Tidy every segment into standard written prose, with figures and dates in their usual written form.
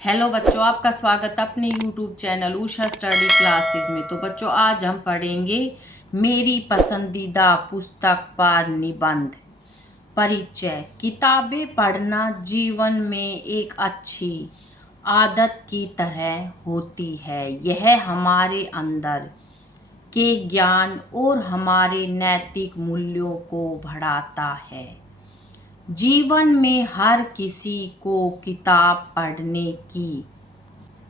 Hello बच्चों, आपका स्वागत है अपने YouTube channel Usha study classes में। तो बच्चों, आज हम पढ़ेंगे मेरी पसंदीदा पुस्तक पर निबंध। परिचय। किताबें पढ़ना जीवन में एक अच्छी आदत की तरह होती है। यह हमारे अंदर के ज्ञान और हमारे नैतिक मूल्यों को बढ़ाता है। जीवन में हर किसी को किताब पढ़ने की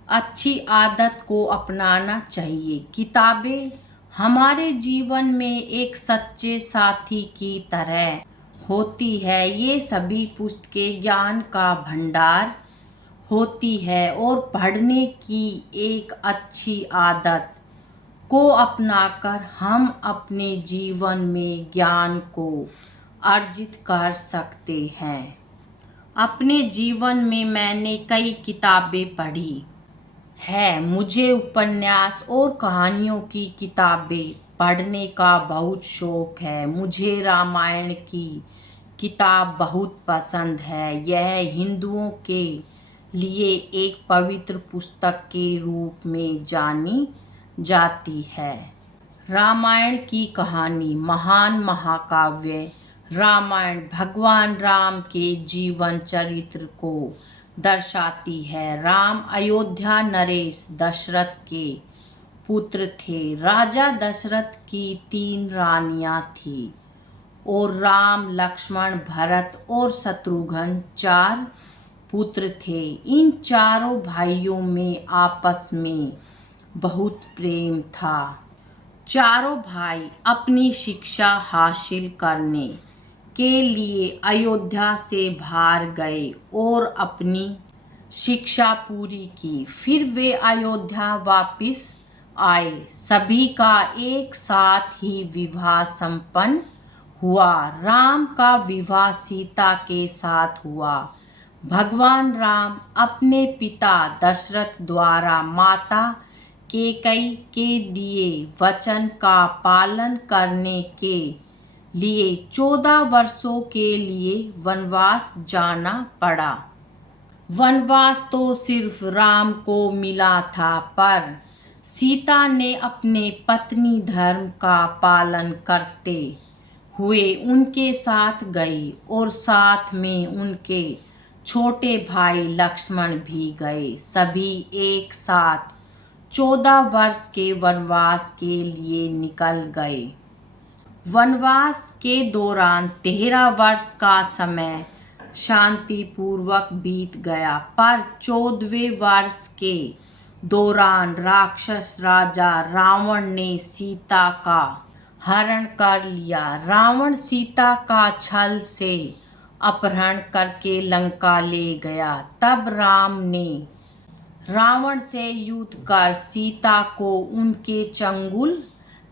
अच्छी आदत को अपनाना चाहिए। किताबें हमारे जीवन में एक सच्चे साथी की तरह होती है। ये सभी पुस्तकें ज्ञान का भंडार होती है और पढ़ने की एक अच्छी आदत को अपनाकर हम अपने जीवन में ज्ञान को अर्जित कर सकते हैं। अपने जीवन में मैंने कई किताबें पढ़ी है। मुझे उपन्यास और कहानियों की किताबें पढ़ने का बहुत शौक है। मुझे रामायण की किताब बहुत पसंद है। यह हिंदुओं के लिए एक पवित्र पुस्तक के रूप में जानी जाती है। रामायण की कहानी महान महाकाव्य रामायण भगवान राम के जीवन चरित्र को दर्शाती है। राम अयोध्या नरेश दशरथ के पुत्र थे। राजा दशरथ की 3 रानियां थी और राम लक्ष्मण भरत और शत्रुघ्न 4 पुत्र थे। इन चारों भाइयों में आपस में बहुत प्रेम था। चारों भाई अपनी शिक्षा हासिल करने के लिए अयोध्या से बाहर गए और अपनी शिक्षा पूरी की। फिर वे अयोध्या वापस आए। सभी का एक साथ ही विवाह संपन्न हुआ। राम का विवाह सीता के साथ हुआ। भगवान राम अपने पिता दशरथ द्वारा माता कैकेयी के दिए वचन का पालन करने के लिए 14 वर्षों के लिए वनवास जाना पड़ा। वनवास तो सिर्फ राम को मिला था, पर सीता ने अपने पत्नी धर्म का पालन करते हुए उनके साथ गई और साथ में उनके छोटे भाई लक्ष्मण भी गए। सभी एक साथ 14 वर्ष के वनवास के लिए निकल गए। वनवास के दौरान 13 वर्ष का समय शांतिपूर्वक बीत गया, पर 14वें वर्ष के दौरान राक्षस राजा रावण ने सीता का हरण कर लिया। रावण सीता का छल से अपहरण करके लंका ले गया। तब राम ने रावण से युद्ध कर सीता को उनके चंगुल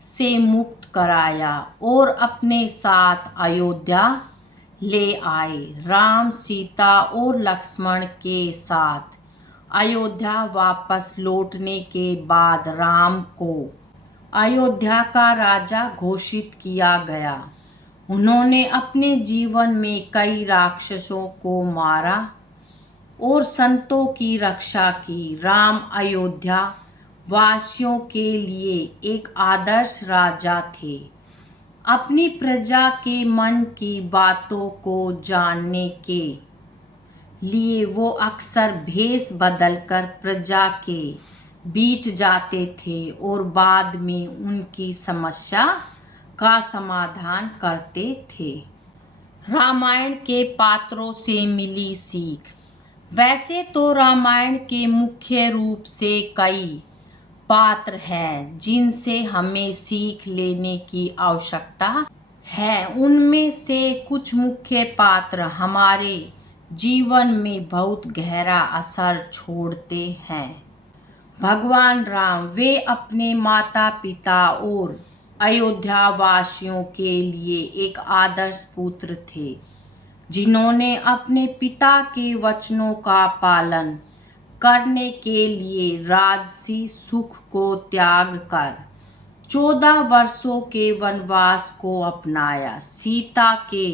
से मुक्त कराया और अपने साथ अयोध्या ले आए। राम सीता और लक्ष्मण के साथ अयोध्या वापस लौटने के बाद राम को अयोध्या का राजा घोषित किया गया। उन्होंने अपने जीवन में कई राक्षसों को मारा और संतों की रक्षा की। राम अयोध्या वासियों के लिए एक आदर्श राजा थे। अपनी प्रजा के मन की बातों को जानने के लिए वो अक्सर भेष बदलकर प्रजा के बीच जाते थे और बाद में उनकी समस्या का समाधान करते थे। रामायण के पात्रों से मिली सीख। वैसे तो रामायण के मुख्य रूप से कई पात्र हैं जिनसे हमें सीख लेने की आवश्यकता है। उनमें से कुछ मुख्य पात्र हमारे जीवन में बहुत गहरा असर छोड़ते हैं। भगवान राम, वे अपने माता पिता और अयोध्या वासियों के लिए एक आदर्श पुत्र थे, जिन्होंने अपने पिता के वचनों का पालन करने के लिए राजसी सुख को त्याग कर 14 वर्षों के वनवास को अपनाया। सीता के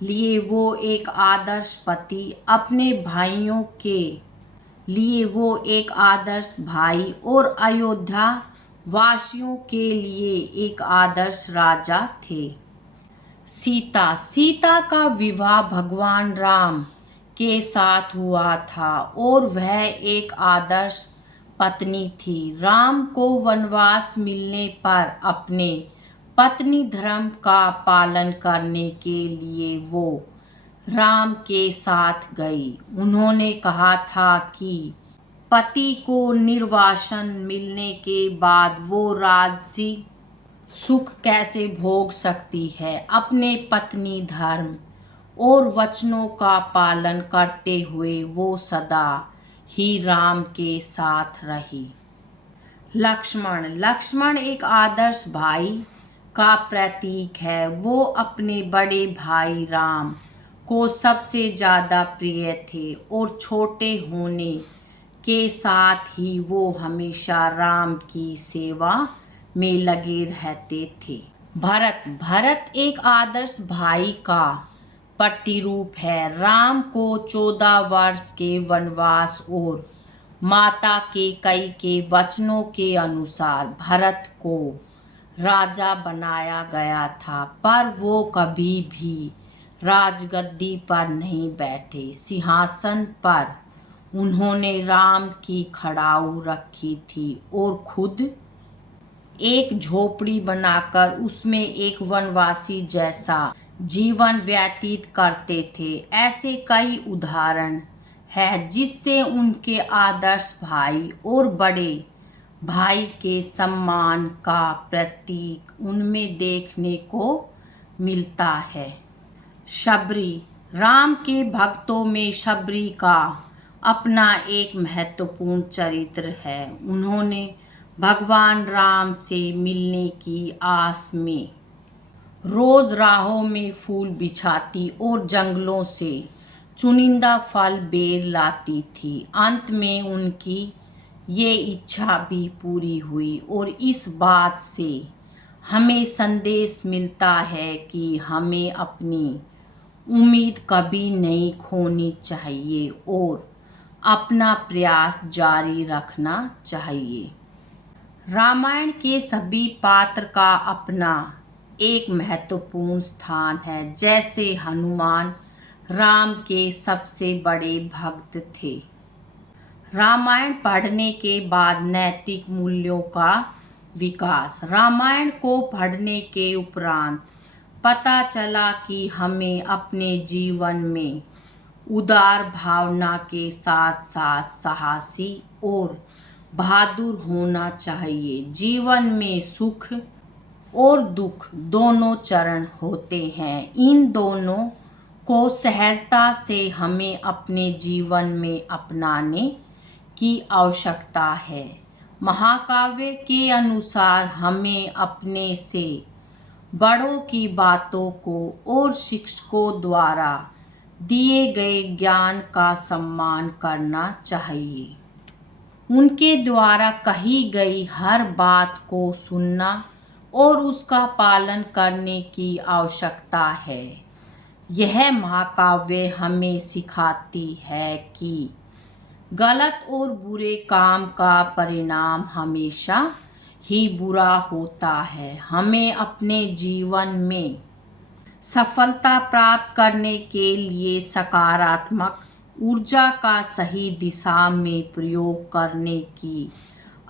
लिए वो एक आदर्श पति, अपने भाइयों के लिए वो एक आदर्श भाई और अयोध्या वासियों के लिए एक आदर्श राजा थे। सीता का विवाह भगवान राम के साथ हुआ था और वह एक आदर्श पत्नी थी। राम को वनवास मिलने पर अपने पत्नी धर्म का पालन करने के लिए वो राम के साथ गई। उन्होंने कहा था कि पति को निर्वासन मिलने के बाद वो राजसी सुख कैसे भोग सकती है। अपने पत्नी धर्म और वचनों का पालन करते हुए वो सदा ही राम के साथ रही। लक्ष्मण एक आदर्श भाई का प्रतीक है। वो अपने बड़े भाई राम को सबसे ज़्यादा प्रिय थे और छोटे होने के साथ ही वो हमेशा राम की सेवा में लगे रहते थे। भरत एक आदर्श भाई का प्रतिरूप है। राम को 14 वर्ष के वनवास और माता कैकेयी के वचनों के अनुसार भरत को राजा बनाया गया था, पर वो कभी भी राजगद्दी पर नहीं बैठे। सिंहासन पर उन्होंने राम की खड़ाऊ रखी थी और खुद एक झोपड़ी बनाकर उसमें एक वनवासी जैसा जीवन व्यतीत करते थे। ऐसे कई उदाहरण है जिससे उनके आदर्श भाई और बड़े भाई के सम्मान का प्रतीक उनमें देखने को मिलता है। शबरी राम के भक्तों में शबरी का अपना एक महत्वपूर्ण चरित्र है। उन्होंने भगवान राम से मिलने की आस में रोज राहों में फूल बिछाती और जंगलों से चुनिंदा फल बेर लाती थी। अंत में उनकी ये इच्छा भी पूरी हुई और इस बात से हमें संदेश मिलता है कि हमें अपनी उम्मीद कभी नहीं खोनी चाहिए और अपना प्रयास जारी रखना चाहिए। रामायण के सभी पात्र का अपना एक महत्वपूर्ण स्थान है। जैसे हनुमान राम के सबसे बड़े भक्त थे। रामायण पढ़ने के बाद नैतिक मूल्यों का विकास। रामायण को पढ़ने के उपरांत पता चला कि हमें अपने जीवन में उदार भावना के साथ साथ साहसी और बहादुर होना चाहिए। जीवन में सुख और दुख दोनों चरण होते हैं। इन दोनों को सहजता से हमें अपने जीवन में अपनाने की आवश्यकता है। महाकाव्य के अनुसार हमें अपने से बड़ों की बातों को और शिक्षकों द्वारा दिए गए ज्ञान का सम्मान करना चाहिए। उनके द्वारा कही गई हर बात को सुनना और उसका पालन करने की आवश्यकता है। यह महाकाव्य हमें सिखाती है कि गलत और बुरे काम का परिणाम हमेशा ही बुरा होता है। हमें अपने जीवन में सफलता प्राप्त करने के लिए सकारात्मक ऊर्जा का सही दिशा में प्रयोग करने की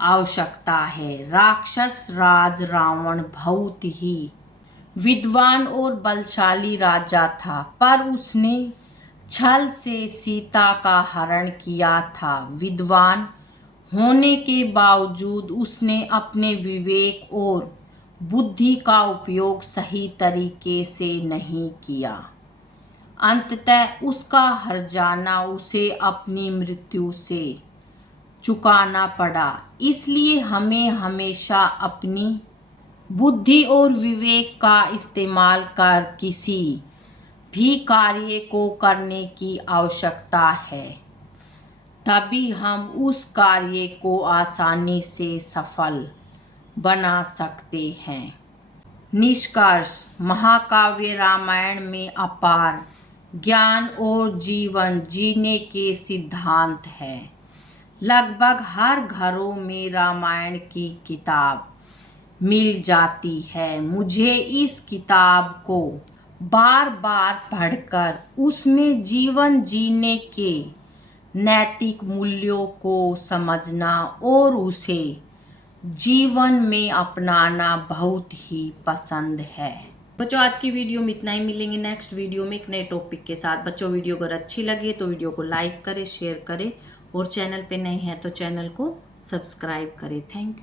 आवश्यकता है। राक्षस राज रावण बहुत ही विद्वान और बलशाली राजा था, पर उसने छल से सीता का हरण किया था। विद्वान होने के बावजूद उसने अपने विवेक और बुद्धि का उपयोग सही तरीके से नहीं किया। अंततः उसका हर जाना उसे अपनी मृत्यु से चुकाना पड़ा। इसलिए हमें हमेशा अपनी बुद्धि और विवेक का इस्तेमाल कर किसी भी कार्य को करने की आवश्यकता है, तभी हम उस कार्य को आसानी से सफल बना सकते हैं। निष्कर्ष, महाकाव्य रामायण में अपार ज्ञान और जीवन जीने के सिद्धांत हैं। लगभग हर घरों में रामायण की किताब मिल जाती है। मुझे इस किताब को बार बार पढ़कर उसमें जीवन जीने के नैतिक मूल्यों को समझना और उसे जीवन में अपनाना बहुत ही पसंद है। बच्चों आज की वीडियो में इतना ही, मिलेंगे नेक्स्ट वीडियो में एक नए टॉपिक के साथ। बच्चों वीडियो अगर अच्छी लगे तो वीडियो को लाइक करें, शेयर करें और चैनल पे नए हैं तो चैनल को सब्सक्राइब करें। Thank you.